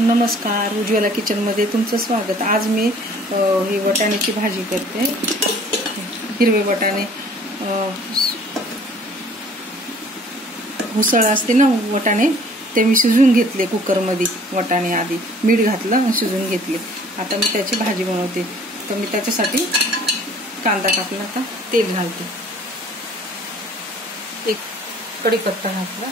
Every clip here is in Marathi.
नमस्कार, उज्ज्वला किचनमध्ये तुमचं स्वागत। आज मी ही वाटाण्याची भाजी करते। हिरवे वाटाणे उसळ असते ना, वाटाणे ते मी शिजवून घेतले कुकरमध्ये। वाटाणे आधी मीठ घातलं आणि शिजवून घेतले। आता मी त्याची भाजी बनवते। तर मी त्याच्यासाठी कांदा कापला, आता तेल घालते, एक कढीपत्ता घातला,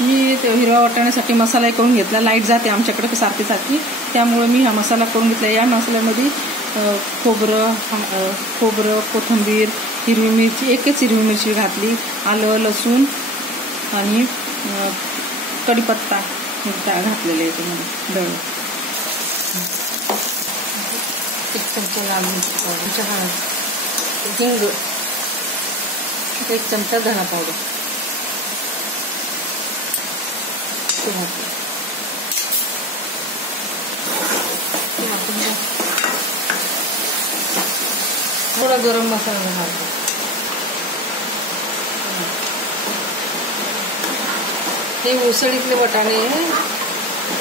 मी हिरवा वाटाण्यासाठी मसाला करून घेतला। लाईट जाते आमच्याकडे सारखी सारखी, त्यामुळे मी हा मसाला करून घेतला। या मसाल्यामध्ये खोबरं, कोथिंबीर, हिरवी मिरची, एकच हिरवी मिरची घातली, आलं, लसूण आणि कढीपत्ता घातलेला आहे त्यामध्ये दळून। एक चमचा लाल मिरची पावडर, हिंग, एक चमचा धना पावडर थोडा गरम मसाला घालतो। हे उसळीतले वाटाणे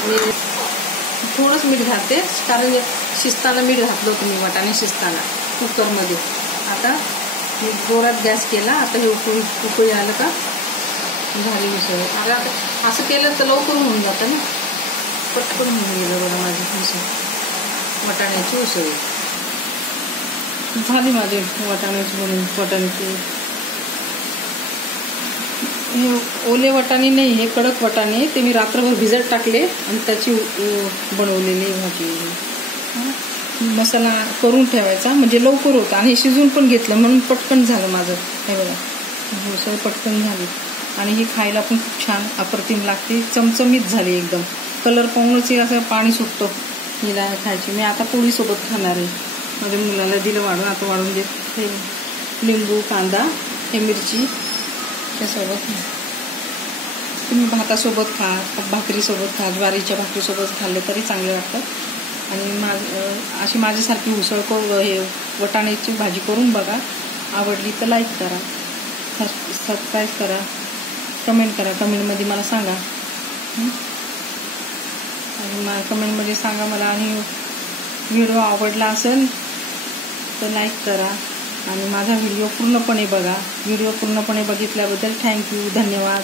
मी थोडंच मीठ घालते, कारण शिजताना मीठ घातलं होतं मी, वाटाणे शिजताना कुकरमध्ये। आता मी जोरात गॅस केला। आता हे उकळी आलं का झाली उसळ। आता असं केलं तर लवकर होऊन जातं ना, पटकन होऊन गेलं बघा माझी उसळ, वाटाण्याची उसळ झाली माझे। वाटाण्याची बनवून वाटाण्याची हे ओले वाटाणे नाही, हे कडक वाटाणे, ते मी रात्रभर भिजत टाकले आणि त्याची बनवलेली भाजी। मसाला करून ठेवायचा म्हणजे लवकर होतं, आणि शिजून पण घेतलं म्हणून पटकन झालं माझं। हे बघा उसळ पटकन झाली, आणि ही खायला पण खूप छान अप्रतिम लागते, चमचमीत झाली एकदम। कलर पाहूनच असं पाणी सुटतो हिला खायची। मी आता पोळीसोबत खाणार आहे, माझ्या मुलाला दिलं वाढून, आता वाढून देत। हे लिंबू, कांदा, हे मिरची त्यासोबत तुम्ही भातासोबत खा, भाकरीसोबत खा, ज्वारीच्या भाकरीसोबत खाल्ले तरी चांगले वाटतात। आणि अशी माझ्यासारखी उसळ हे वाटाण्याची भाजी करून बघा। आवडली तर लाईक करा, सबस्क्राईब करा, कमेंट करा, कमेंटमध्ये मला सांगा। आणि कमेंटमध्ये सांगा मला, आणि व्हिडिओ आवडला असेल तर लाईक करा, आणि माझा व्हिडिओ पूर्णपणे बघा। व्हिडिओ पूर्णपणे बघितल्याबद्दल थँक्यू, धन्यवाद।